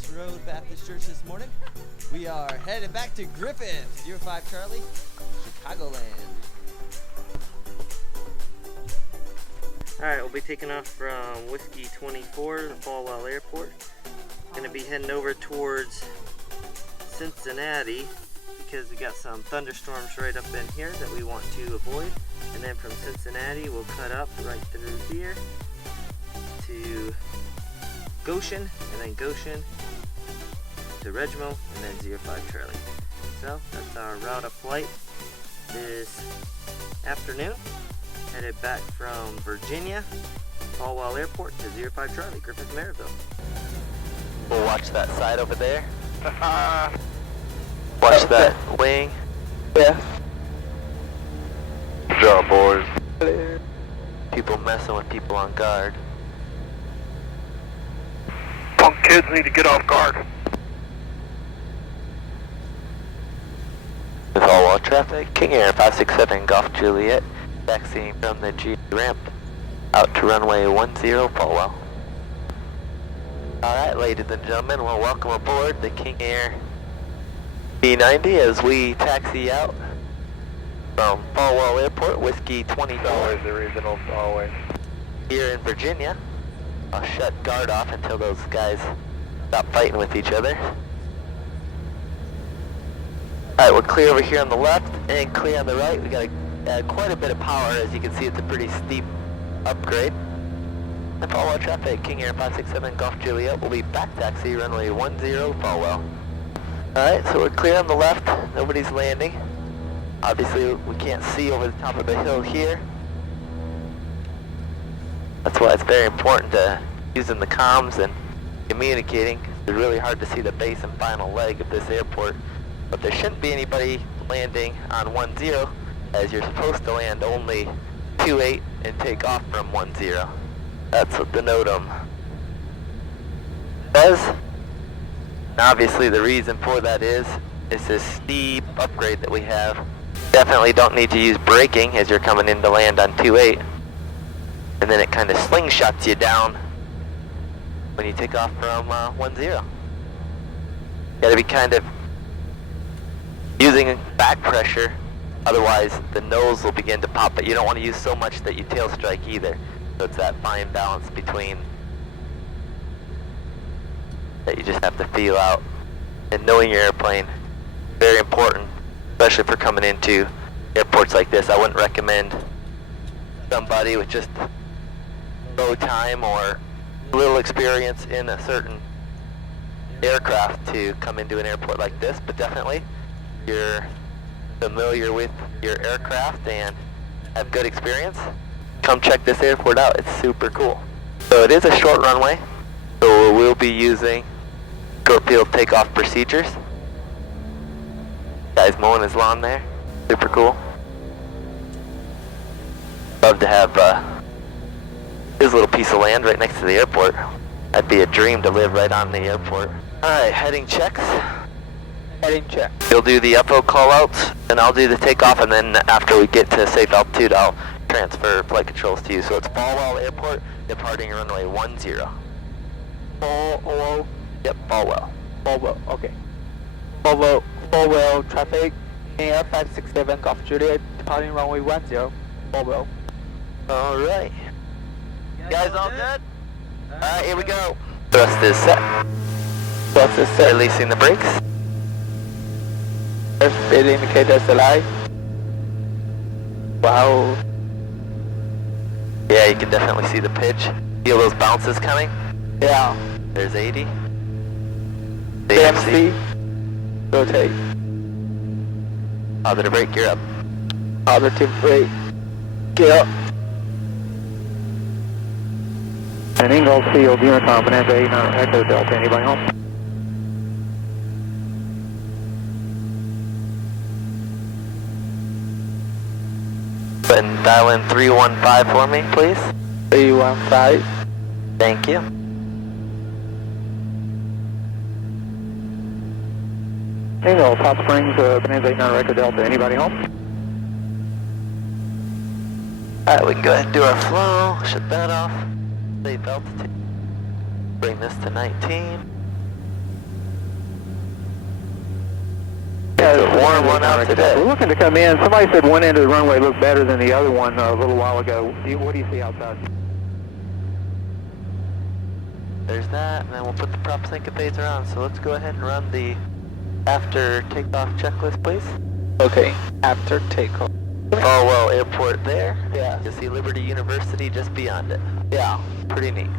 Forest Road Baptist Church this morning. We are headed back to Griffith, 05 Charlie, Chicagoland. Alright, we'll be taking off from Whiskey 24, the Falwell Airport. Gonna be heading over towards Cincinnati because we got some thunderstorms right up in here that we want to avoid. And then from Cincinnati, we'll cut up right through here to Goshen, and then Goshen to Regimo, and then 05 Charlie. So that's our route of flight this afternoon. Headed back from Virginia, Falwell Airport to 05 Charlie, Griffith, Maryville. We'll watch that side over there. Watch that wing. Yeah. Good job, boys. People messing with people on guard. Punk kids need to get off guard. With all traffic, King Air 567 Golf Juliet, taxiing from the G ramp out to runway 10 Falwell. Alright, ladies and gentlemen, well, welcome aboard the King Air B90 as we taxi out from Falwell Airport, Whiskey 24. Always the regional, always. Here in Virginia. I'll shut guard off until those guys stop fighting with each other. Alright, we're clear over here on the left and clear on the right. We got quite a bit of power. As you can see, it's a pretty steep upgrade. And Falwell traffic, King Air 567 Golf Juliet will be back taxi, runway 10 Falwell. Alright, so we're clear on the left. Nobody's landing. Obviously, we can't see over the top of the hill here. That's why it's very important to using the comms and communicating. It's really hard to see the base and final leg of this airport. But there shouldn't be anybody landing on 10, as you're supposed to land only 28 and take off from 10. That's what the NOTAM says. And obviously the reason for that is this steep upgrade that we have. Definitely don't need to use braking as you're coming in to land on 28. And then it kind of slingshots you down when you take off from 10. Gotta be kind of using back pressure, otherwise the nose will begin to pop, but you don't want to use so much that you tail strike either. So it's that fine balance between that you just have to feel out. And knowing your airplane, very important, especially for coming into airports like this. I wouldn't recommend somebody with just low time or little experience in a certain aircraft to come into an airport like this, but definitely if you're familiar with your aircraft and have good experience, come check this airport out. It's super cool. So it is a short runway, so we'll be using short field takeoff procedures. Guy's mowing his lawn there. Super cool. Love to have his little piece of land right next to the airport. That'd be a dream to live right on the airport. Alright, heading checks. Heading check. You'll do the UPO callouts, and I'll do the takeoff, and then after we get to safe altitude, I'll transfer flight controls to you. So it's Falwell Airport, departing runway 10. Falwell? Yep, Falwell. Falwell, okay. Falwell traffic, Air 567 Golf Juliet, departing runway 10. Falwell. Alright. You guys all good? Alright, here we go. Thrust is set. Thrust is set. Releasing the brakes. Speed indicators alive. Wow. Yeah, you can definitely see the pitch. Feel those bounces coming? Yeah. There's 80. AMC. Rotate. Positive brake, gear up. Positive brake. Gear up. An Ingalls Field, intercom, Bonanza 89, Echo Delta, anybody home? And dial in 315 for me, please. 315. Thank you. Ingalls, Hot Springs, Bonanza 89, Echo Delta, anybody home? Alright, we can go ahead and do our flow. Shut that off. Safe altitude. Bring this to 19. It's a warm one out today. We're looking to come in. Somebody said one end of the runway looked better than the other one a little while ago. What do you see outside? There's that, and then we'll put the prop syncopator on. So let's go ahead and run the after takeoff checklist, please. Okay, after takeoff. Falwell Airport there. Yeah. You see Liberty University just beyond it. Yeah, pretty neat.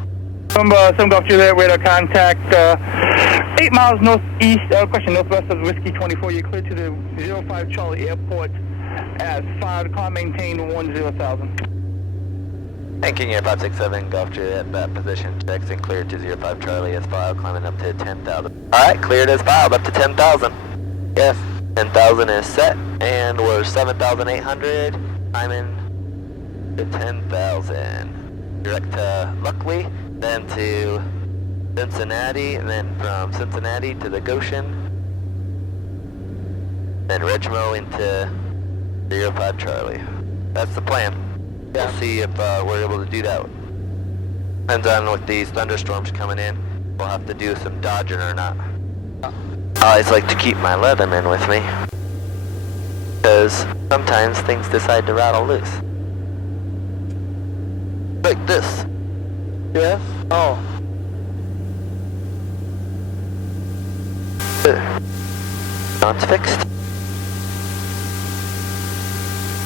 Some Golf Juliet radar contact, 8 miles northeast, question northwest of Whiskey 24. You're clear to the 05 Charlie Airport as 5, car maintained 10,000. And King Air 567, Golf Juliet, bat position, checks and cleared to 05 Charlie as filed, climbing up to 10,000. Alright, cleared as filed, up to 10,000. Yes, 10,000 is set, and we're 7,800, climbing to 10,000. Direct to Luckley, then to Cincinnati, and then from Cincinnati to the Goshen, then Regimo into 05 Charlie. That's the plan. We'll see if we're able to do that. Depends on with these thunderstorms coming in. We'll have to do some dodging or not. I always like to keep my Leatherman with me, because sometimes things decide to rattle loose. Like this. Yes? Oh. Now it's fixed.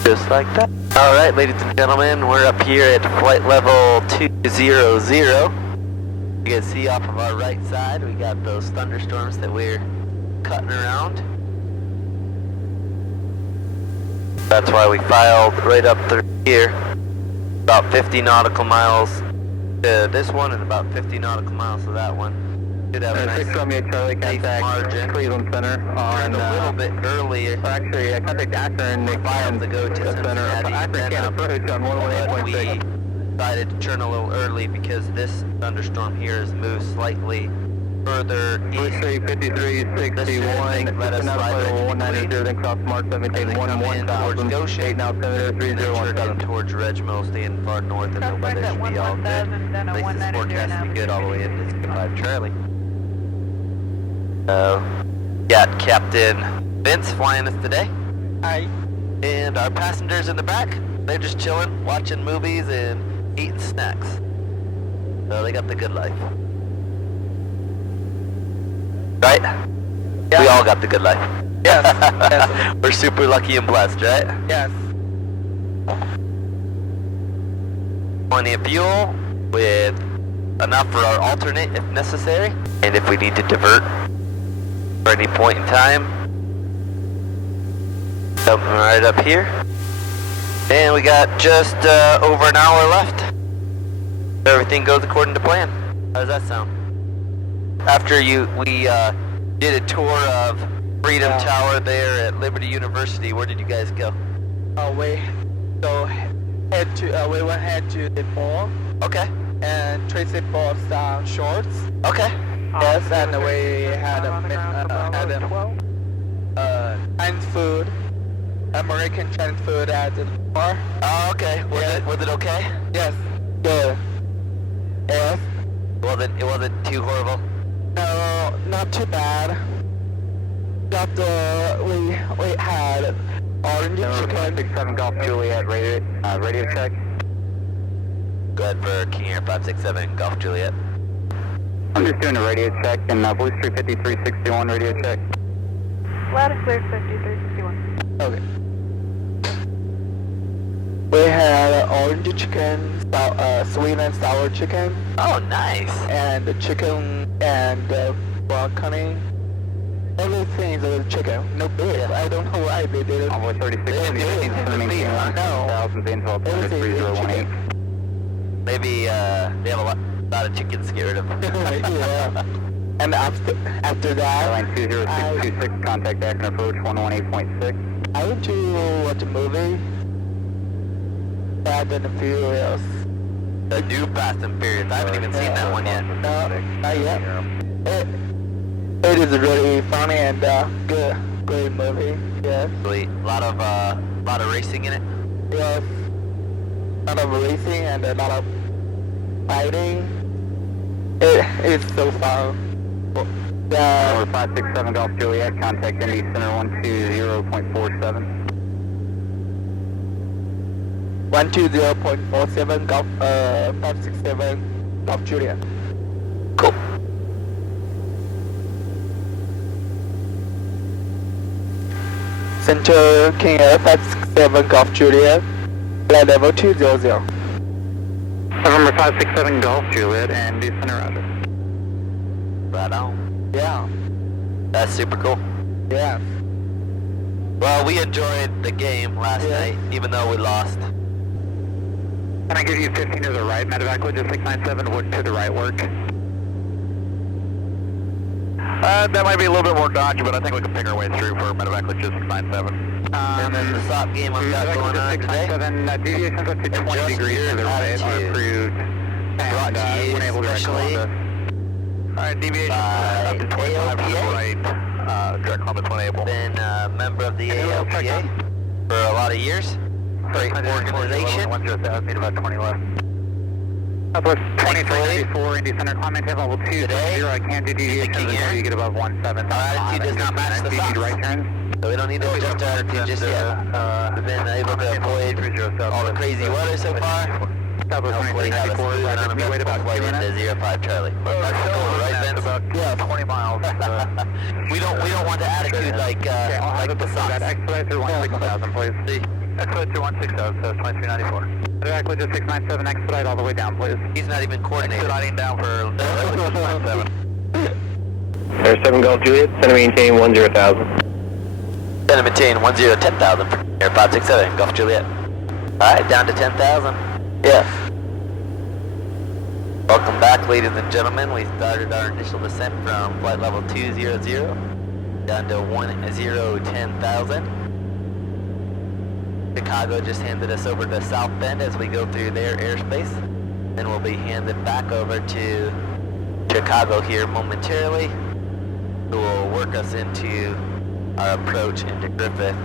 Just like that. Alright, ladies and gentlemen, we're up here at flight level 200. You can see off of our right side, we got those thunderstorms that we're cutting around. That's why we filed right up through here. About 50 nautical miles to this one and about 50 nautical miles to that one. Should have a nice Charlie, safe margin. Cleveland Center on a little bit earlier. actually, contact Akron and they filed to go to Cincinnati. Akron can't approach on But we 118.6. decided to turn a little early because this thunderstorm here has moved slightly further east. 5361, let us slide 190, then cross Mark 17, 11,000, Goshen, 8 now Senator then turn 3017. in towards Regimo, staying far north, and the weather should be all good. At least it's forecast to be good all the way into 5 Charlie. Got Captain Vince flying us today. Hi. And our passengers in the back, they're just chilling, watching movies and eating snacks. So they got the good life. Right? Yeah. We all got the good life. Yes. Yes. We're super lucky and blessed, right? Yes. Plenty of fuel with enough for our alternate if necessary. And if we need to divert for any point in time, something right up here. And we got just over an hour left. Everything goes according to plan. How does that sound? After we did a tour of Freedom Tower there at Liberty University, where did you guys go? We went head to the mall. Okay. And Tracy bought some shorts. Okay. Yes, and we had Chinese food, American Chinese food at the bar. Oh, okay. Was it okay? Yes. Good. Yes. It wasn't too horrible. No, not too bad. Got we had orange chicken. 67 Golf Juliet radio check. Go ahead for King Air 567 Golf Juliet. I'm just doing a radio check and Blue Street 5361 radio check. Loud and clear, 5361. Okay. We had orange chicken, sweet and sour chicken, Oh, nice. and the chicken and broccoli. Everything is chicken, no beef. I don't know why they did it. Almost 36 Maybe they have a lot of chickens to get rid of. Yeah. And after that, Line 20626, contact Akron approach 118.6. I went to watch a movie. Fast and Furious. The new Fast and Furious. I haven't even seen that one yet. No, not yet. It is really funny and good, great movie. Yes. Really, a lot of racing in it. Yes. A lot of racing and a lot of fighting. It is so fun. Number 567 Golf Juliet, contact Indy Center 120.47. 120.47 Golf 567 Golf Juliet. Cool. Center King Air 567 Golf Juliet, flight level 200. Number 567 Golf Juliet and Indy Center, roger. Right on. Yeah, That's super cool. yeah. Well, we enjoyed the game last night, even though we lost. Can I give you 15 to the right, medevac widget 697, would to the right work? That might be a little bit more dodgy, but I think we can pick our way through for medevac widget 697. And then the SOP game I've got going on today. Deviations up to 20 degrees to the right are approved. Brought to you able to especially Alright, deviation up to 25 to the right, direct Columbus 1 been a member of the ALPA for a lot of years. Great organization. 10,000, need about 20 left. Southwest 2394, Indy Center, climb maintain level 2, Today, 0, I can't do deviations until you get above 17. Our attitude does not match the SOPs. right turns. So we don't need to adjust our attitude just yet. We've been able to avoid all the crazy weather so far. Southwest Hopefully have a 2394, smooth and uneventful flight into 05 Charlie. That's cool, right, Vince? About 20 miles. We don't want the attitude like the SOPs. Expedite through 16,000, please. Expedite through 16,000, so 2394. Direct widget 697, expedite all the way down, please. He's not even coordinated. Expediting down for 697. Air 7 Golf Juliet, center maintain 10,000. Center maintain 10,000 for Air 567 Golf Juliet. Alright, down to 10,000. Yes. Welcome back, ladies and gentlemen. We started our initial descent from flight level 200 down to 10,000. Chicago just handed us over to South Bend as we go through their airspace. Then we'll be handed back over to Chicago here momentarily, who will work us into our approach into Griffith.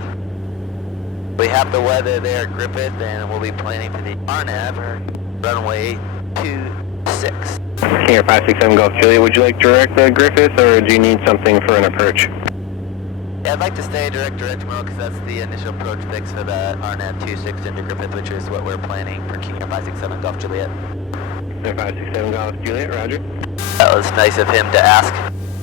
We have the weather there at Griffith, and we'll be planning for the RNAV, runway 26. King Air 567 Golf Juliet, would you like direct Griffith, or do you need something for an approach? Yeah, I'd like to stay direct tomorrow because that's the initial approach fix for the RNAV 26 into Griffith, which is what we're planning for King Air 567 Golf Juliet. Air 567 Golf Juliet, roger. That was nice of him to ask.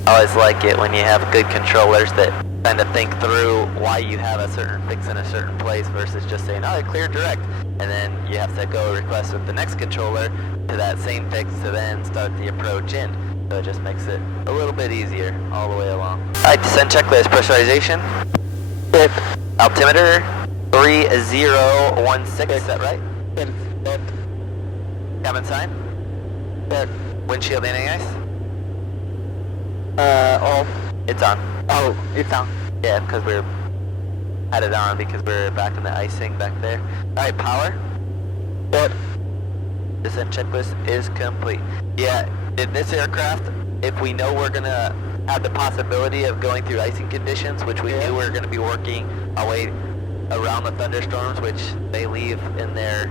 I always like it when you have good controllers that kind of think through why you have a certain fix in a certain place versus just saying, oh, clear direct. And then you have to go request with the next controller to that same fix to then start the approach in. So it just makes it a little bit easier all the way along. Alright, descent checklist, pressurization. Good. Altimeter 3016, is that right? Good. Good. Cabin sign? Good. Windshield anti-ice? Off. It's on. Oh, it's on. Yeah, because we're had it on because we're back in the icing back there. Alright, power. Good. Descent checklist is complete. Yeah, in this aircraft, if we know we're gonna have the possibility of going through icing conditions, which we knew we were gonna be working our way around the thunderstorms, which they leave in their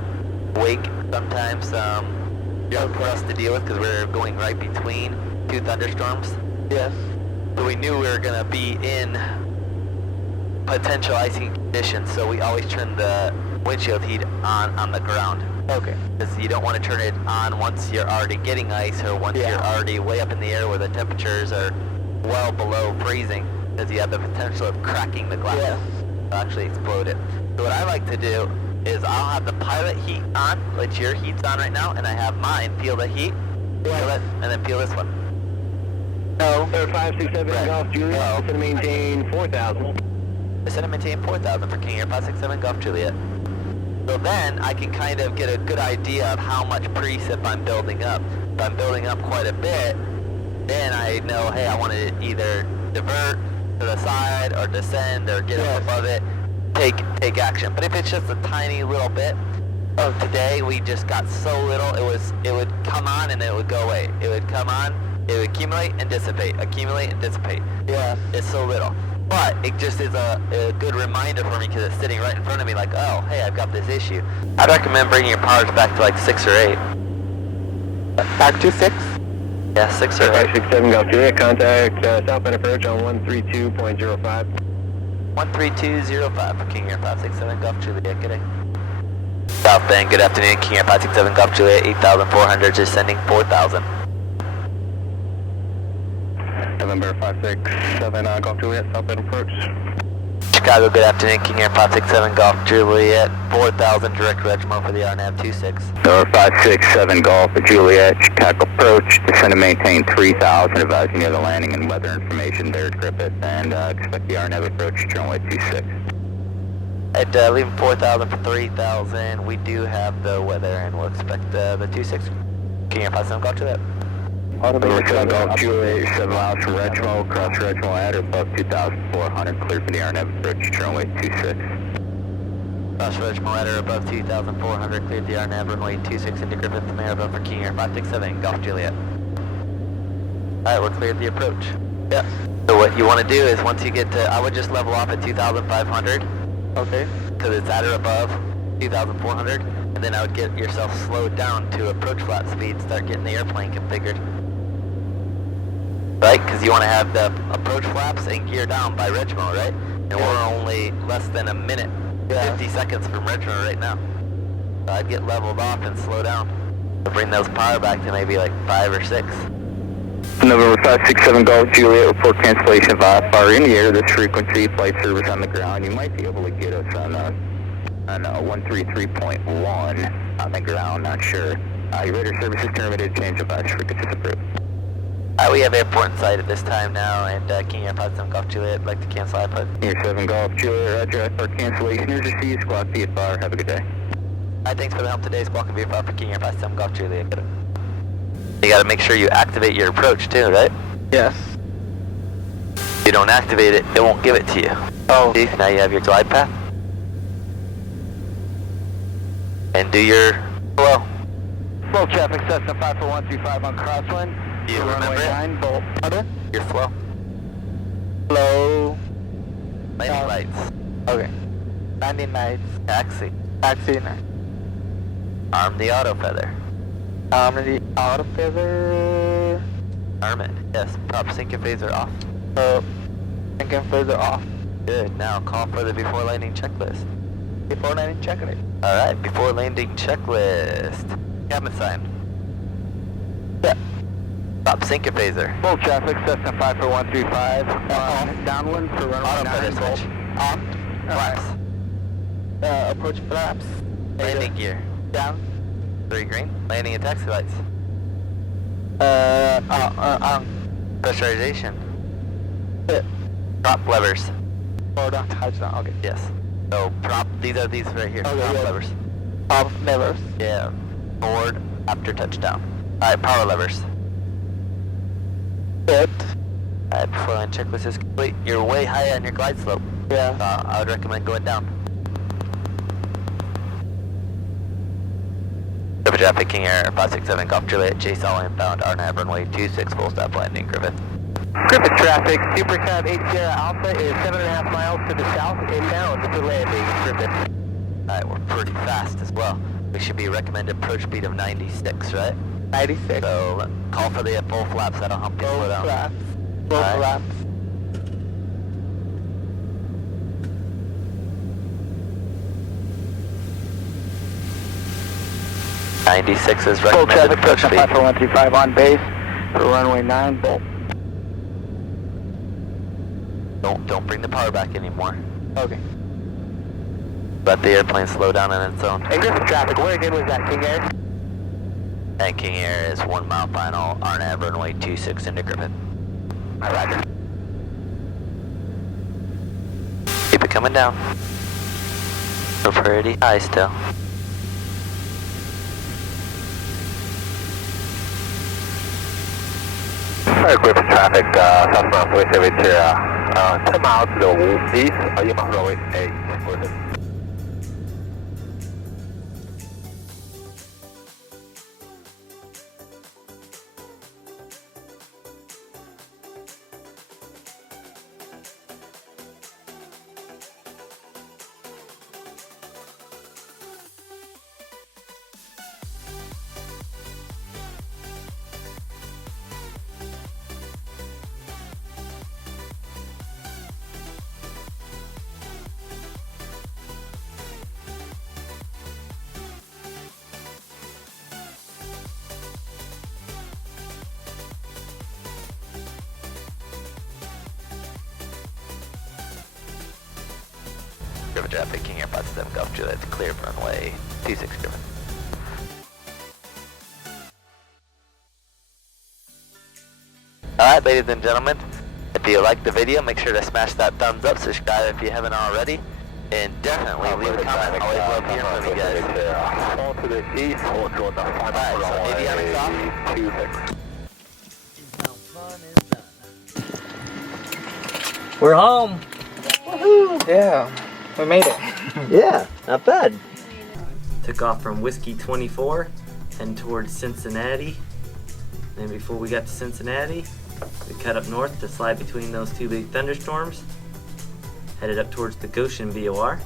wake sometimes, for us to deal with because we're going right between two thunderstorms. Yes. So we knew we were gonna be in potential icing conditions, so we always turn the windshield heat on the ground. Okay. Because you don't want to turn it on once you're already getting ice or once you're already way up in the air where the temperatures are well below freezing, because you have the potential of cracking the glass to actually explode it. So what I like to do is I'll have the pilot heat on, which your heat's on right now, and I have mine feel the heat, feel it, and then feel this one. No. Air 567 Golf Juliet, center maintain 4,000. I said I maintain 4,000 for King Air 567 Golf Juliet. So then I can kind of get a good idea of how much precip I'm building up. If I'm building up quite a bit, then I know, hey, I want to either divert to the side or descend or get up above it, take action. But if it's just a tiny little bit, of today we just got so little, it would come on and it would go away. It would come on, it would accumulate and dissipate, accumulate and dissipate. Yeah, it's so little. But it just is a good reminder for me because it's sitting right in front of me like, oh, hey, I've got this issue. I'd recommend bringing your powers back to like 6 or 8. Back to 6? Yeah, 6 or 8. 567 Golf Juliet, contact southbound approach on 132.05. 13205 for King Air 567 Golf Juliet, good day. Southbound, good afternoon, King Air 567 Golf Juliet, 8,400, just sending 4,000. November 567 Golf Juliet, southbound approach. Chicago, good afternoon, King Air 567 Golf Juliet, 4,000, direct Regimo for the RNAV 26. November 567 Golf Juliet, Chicago approach, descend and maintain 3,000, advising you of the landing and weather information there at Griffith, and expect the RNAV approach, runway 26. At leaving 4,000 for 3,000, we do have the weather and we'll expect the 26. King Air 567 Golf Juliet. November 7 Golf Juliet, 7 miles from Regimo, cross Regimo at or above 2,400, clear for the RNAV approach, runway 26. Cross Regimo at or above 2,400, cleared the RNAV runway 26 into Griffith, Maribel for King Air 567 Golf Juliet. Alright, we're cleared the approach. Yeah. So what you want to do is once you get to, I would just level off at 2,500. Okay. Because it's at or above 2,400, and then I would get yourself slowed down to approach flap speed, start getting the airplane configured. Right? Because you want to have the approach flaps and gear down by Regimo, right? And we're only less than a minute, 50 seconds from Regimo right now. So I'd get leveled off and slow down. So bring those power back to maybe like 5 or 6. November 567 Golf Juliet, report cancellation of IFR in the air, this frequency, flight service on the ground. You might be able to get us on 133.1 on the ground, not sure. Your radar service is terminated, change of frequencies approved. We have airport in sight at this time now, and King Air 57 Golf Juliet, I'd like to cancel iPod. King Air 7 Golf Juliet, roger, IFR cancellation is received, squawk VFR, have a good day. Alright, thanks for the help today, Squawk and VFR for King Air 57 Golf Juliet. You gotta make sure you activate your approach too, right? Yes. If you don't activate it, it won't give it to you. Oh. See, now you have your glide path. And do your flow. Slow traffic, Cessna 54135 on crosswind. You remember runway it? 9, Bolt. Pardon? Your flow. Slow. Landing lights. Okay. Landing lights. Taxi. Taxi 9. Arm the auto feather. The auto feather. Arm it. Yes. Prop sync phaser off. Thinking further off. Good. Now call for the before landing checklist. Before landing checklist. Alright, before landing checklist. Cabin sign. Yeah. Prop sync phaser. Full traffic, Cessna 54135. Downwind for runway Auto 9, feather Bolt. switch. Off. Flaps. Approach flaps. Landing gear. Down. 3 green. Landing and taxi lights. Pressurization. Yeah. Prop levers. Hold on, touchdown, okay. Yes. So prop, these right here. Okay, Prop yeah. levers. Top levers. Yeah. Forward after touchdown. Alright, power levers. Good. Alright, before line checklist is complete. You're way high on your glide slope. Yeah. I would recommend going down. Griffith traffic, King Air 567 Golf Juliet, chase all inbound, RNAV runway 26, full stop landing, Griffith. Griffith traffic, Supercab 8 Sierra Alpha is 7.5 miles to the south, inbound for landing, Griffith. Alright, we're pretty fast as well. We should be recommended approach speed of 96, right? 96. So, call for the full flaps, that'll hump you slow Full down. flaps. Full Alright. flaps. '96 is Full recommended traffic, approach Cessna speed. 54135 on base for runway 9, Bolt. Don't bring the power back anymore. Okay. Let the airplane slow down on its own. And Griffith traffic, where again was that, King Air? And King Air is 1 mile final, RNAV runway 26 into Griffith. Roger. Keep it coming down. So pretty high still. Alright, Griffith traffic, southbound voice Aviator, 10 miles to the east, you must runway 8, Griffith. Griffith traffic, King Air 57 Golf Juliet, clear runway 26 Griffith. Alright, ladies and gentlemen, if you liked the video, make sure to smash that thumbs up, subscribe if you haven't already, and definitely leave a comment. Always love hearing from you guys. Hold to the east, hold toward the final Alright, so avionics off. 26. We're home. Yeah, we made it. Yeah, not bad. Took off from Whiskey 24, heading towards Cincinnati. Then before we got to Cincinnati, we cut up north to slide between those two big thunderstorms. Headed up towards the Goshen VOR.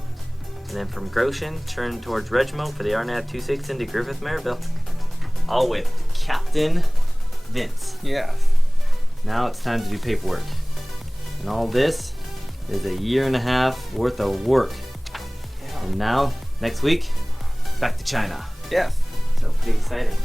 And then from Goshen, turned towards Regimo for the RNAV 26 into Griffith Maryville. All with Captain Vince. Yeah. Now it's time to do paperwork. And all this is a year and a half worth of work. And now, next week, back to China. Yes. So pretty exciting.